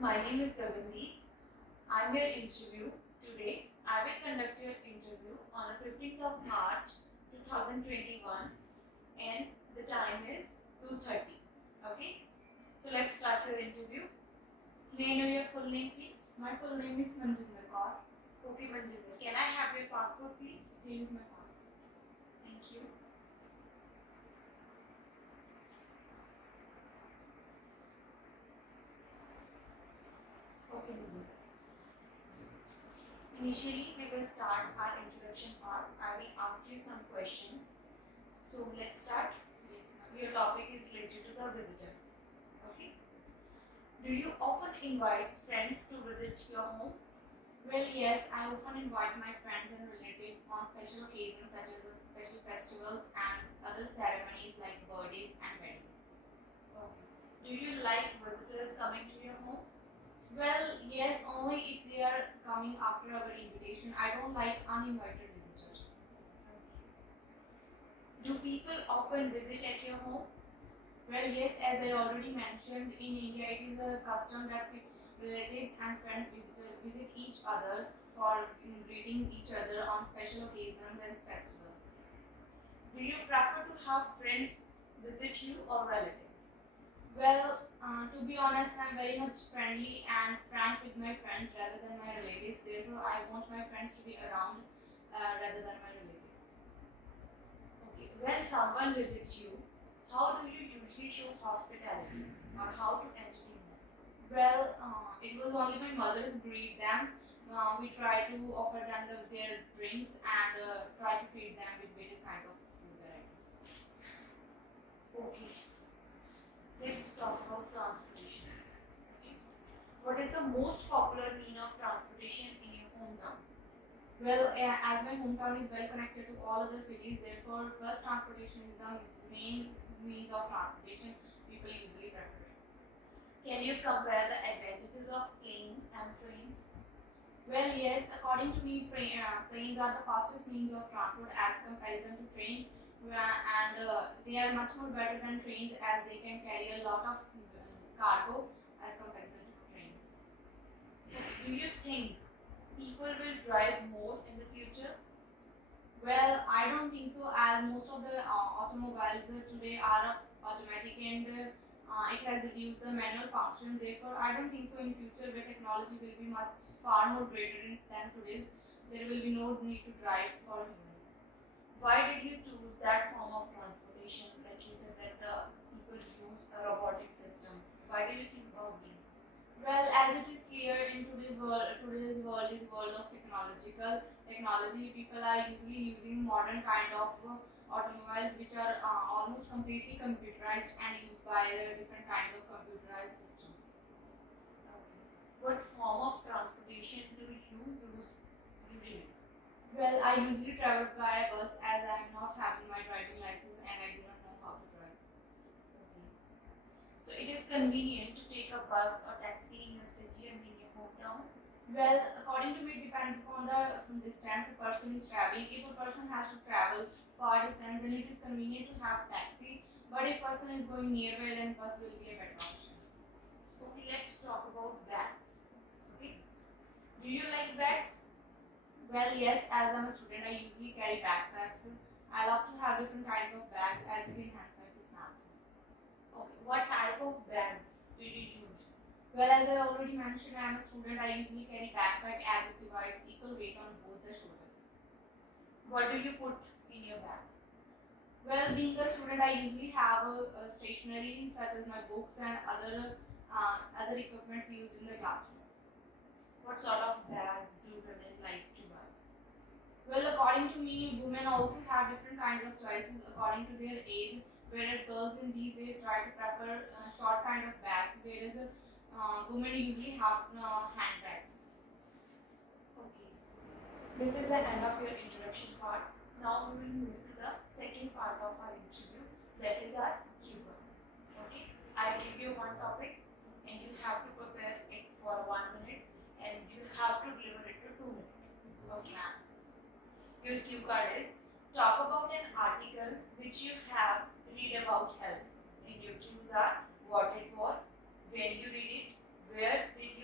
My name is Gagandeep. I'm your interview today. I will conduct your interview on the 15th of March 2021 and the time is 2:30. Okay? So let's start your interview. May I know your full name please? My full name is Manjinder Kaur. Okay Manjinder. Can I have your passport please? Here is my passport. Thank you. Okay Manjinder. Initially, we will start our introduction part. I will ask you some questions. So let's start. Yes, ma'am. Your topic is related to the visitors. Okay. Do you often invite friends to visit your home? Well, yes, I often invite my friends and relatives on special occasions such as the special festivals and other ceremonies like birthdays and weddings. Okay. Do you like visitors coming to your home? Well, yes, only if they are coming after our invitation. I don't like uninvited visitors. Do people often visit at your home? Well, yes, as I already mentioned, in India it is a custom that relatives and friends visit each others for greeting each other on special occasions and festivals. Do you prefer to have friends visit you or relatives? Well, to be honest, I'm very much friendly and frank with my friends rather than my relatives. Therefore, I want my friends to be around rather than my relatives. Okay. When someone visits you, how do you usually show hospitality or how to entertain them? Well, it was only my mother who greeted them. We try to offer them their drinks and try to feed them with various kinds of food varieties. Okay. Let's talk about transportation. Okay. What is the most popular mean of transportation in your hometown? Well, as my hometown is well connected to all other cities, therefore bus transportation is the main means of transportation people usually prefer. Can you compare the advantages of plane and trains? Well, yes, according to me, planes are the fastest means of transport as comparison to train, and they are much more better than trains as they can carry a lot of cargo as comparison to trains. Do you think people will drive more in the future? Well, I don't think so, as most of the automobiles today are automatic and it has reduced the manual function. Therefore, I don't think so in future where technology will be much far more greater than today's. There will be no need to drive for humans. Why did you choose that form of transportation? Like you said that the people use a robotic system. Why did you think about these? Well, as it is clear in today's world is a world of technology. People are usually using modern kind of automobiles which are almost completely computerized and used by different kinds of computerized systems. What form of transportation do you use usually? Well, I usually travel by bus as I am not having my driving license and I do not know how to drive. So it is convenient to take a bus or taxi in your city and in your hometown? Well, according to me, it depends upon the distance a person is traveling. If a person has to travel far distance, then it is convenient to have taxi. But if person is going nearby, then bus will be a better option. Okay, let's talk about bags. Okay. Do you like bags? Well, yes, as I'm a student, I usually carry backpacks. I love to have different kinds of bags as it enhances my personality. Okay. What type of bags do you use? Well, as I already mentioned, I'm a student. I usually carry backpack as it divides equal weight on both the shoulders. What do you put in your bag? Well, being a student, I usually have a stationery such as my books and other equipments used in the classroom. What sort of bags do women like to buy? Well, according to me, women also have different kinds of choices according to their age, whereas girls in these days try to prefer short kind of bags, whereas women usually have handbags. Okay. This is the end of your introduction part. Now we will move to the second part of our interview, that is our Q&A. Okay. I give you one topic and you have to prepare it for 1 minute and you have to deliver it to 2 minutes. Okay. Your cue card is talk about an article which you have read about health. And your cues are what it was, when you read it, where did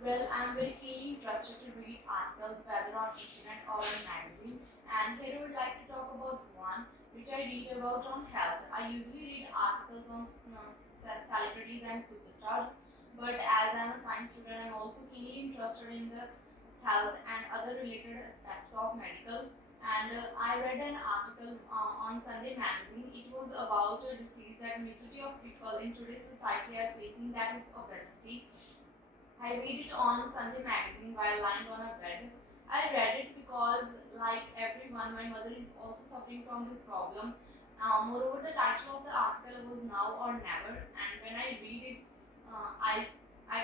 Well, I'm very keenly interested to read articles whether on internet or in magazine, and here I would like to talk about one which I read about on health. I usually read articles on celebrities and superstars, but as I'm a science student, I'm also keenly interested in the health and other related aspects of medical. And I read an article on Sunday magazine. It was about a disease that majority of people in today's society are facing, that is obesity. I read it on Sunday magazine while lying on a bed. I read it because, like everyone, my mother is also suffering from this problem. Moreover, the title of the article was Now or Never, and when I read it, I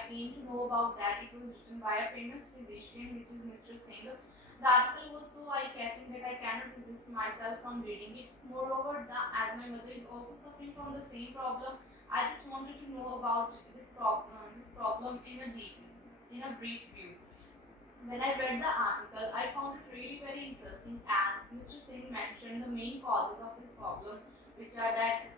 came to know about that it was written by a famous physician, which is Mr. Singh. The article was so eye-catching that I cannot resist myself from reading it. Moreover, as my mother is also suffering from the same problem, I just wanted to know about this problem in a brief view. When I read the article, I found it really very interesting as Mr. Singh mentioned the main causes of this problem, which are that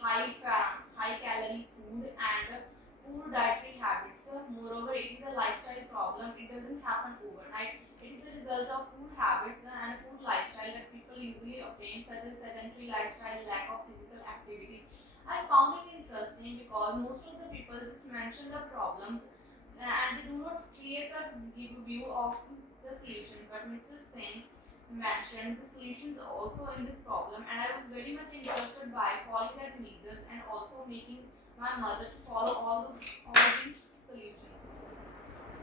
high calorie food and poor dietary habits. Moreover, it is a lifestyle problem. It doesn't happen overnight. It is a result of poor habits and poor lifestyle that people usually obtain, such as sedentary lifestyle, lack of physical activity. I found it interesting because most of the people just mention the problem and they do not clear cut give a view of the solution. But Mr. Singh mentioned the solutions also in this problem, and I was very much interested by following that measures and also making my mother to follow all these solutions.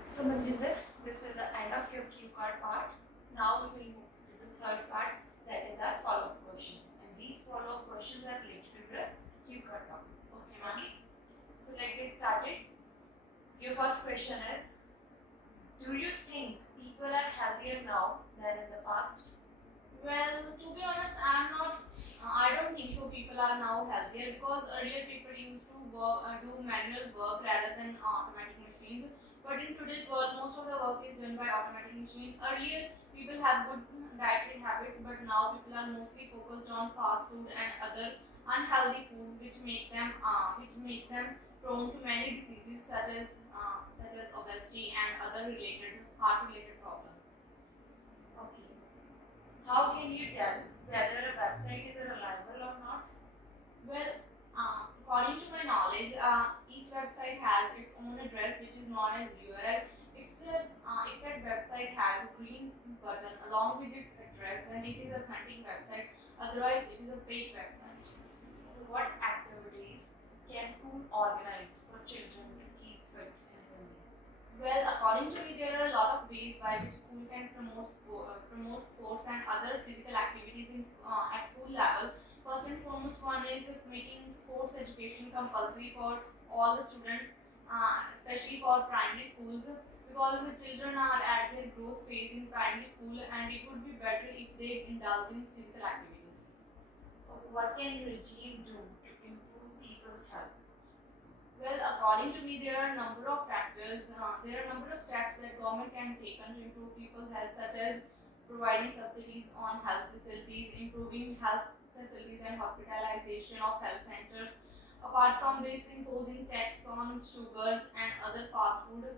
So Manjinder, this was the end of your cue card part. Now we will move to the third part, that is our follow-up question. And these follow-up questions are related to the cue card topic. Okay, ma'am. Okay. So let's get started. Your first question is, do you think people are healthier now than in the past? Well, to be honest, I don't think so. People are now healthier because earlier people used to do manual work rather than automatic machines. But in today's world, most of the work is done by automatic machine. Earlier, people have good dietary habits, but now people are mostly focused on fast food and other unhealthy foods, which make them prone to many diseases such as obesity and other heart related problems. Okay. How can you tell whether a website is reliable or not? Well, according to my knowledge, each website has its own address, which is known as URL. If that website has a green button along with its address, then it is a authentic website. Otherwise, it is a fake website. What activities can school organize for children to keep fit and healthy? Well, according to me, there are a lot of ways by which school can promote sports and other physical activities at school level. First and foremost, one is making sports education compulsory for all the students, especially for primary schools, because the children are at their growth phase in primary school, and it would be better if they indulge in physical activities. What can regime do to improve people's health? Well, according to me, there are a number of factors. There are a number of steps that government can take to improve people's health, such as providing subsidies on health facilities, improving health facilities and hospitalization of health centers. Apart from this, imposing tax on sugars and other fast food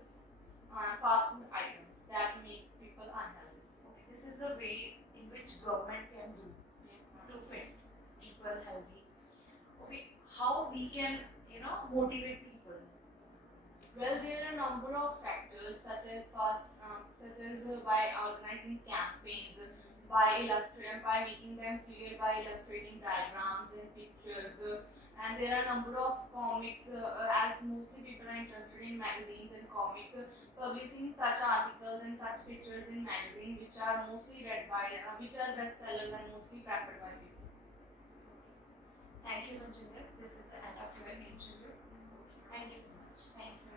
items that make people unhealthy. Okay, this is the way in which government can do Yes, ma'am. to fit people healthy. Okay, how we can motivate people? Well, there are a number of factors such as by organizing campaigns, by making them clear, by illustrating diagrams and pictures, and there are a number of comics. As mostly people are interested in magazines and comics, publishing such articles and such pictures in magazine, which are which are bestsellers and mostly preferred by people. Thank you, Manjinder. This is the end of your interview. Thank you so much. Thank you.